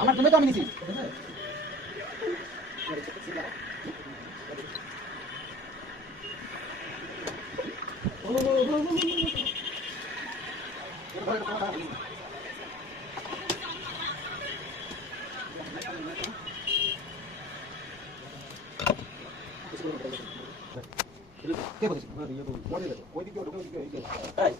আমার জন্য তো আমি নিছি কে বলেছে ওই দিকে ঢুকে ওই দিকে এই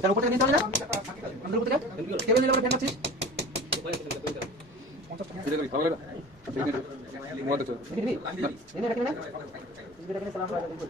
তার উপরে নিতে হবে না আমাদের উপরে কেবল নিলে ফ্যান আছিস এটা কি খাওয়া লাগা এই মোবাইল তো এনে রাখলে না এনে রাখলে সালাম আলাইকুম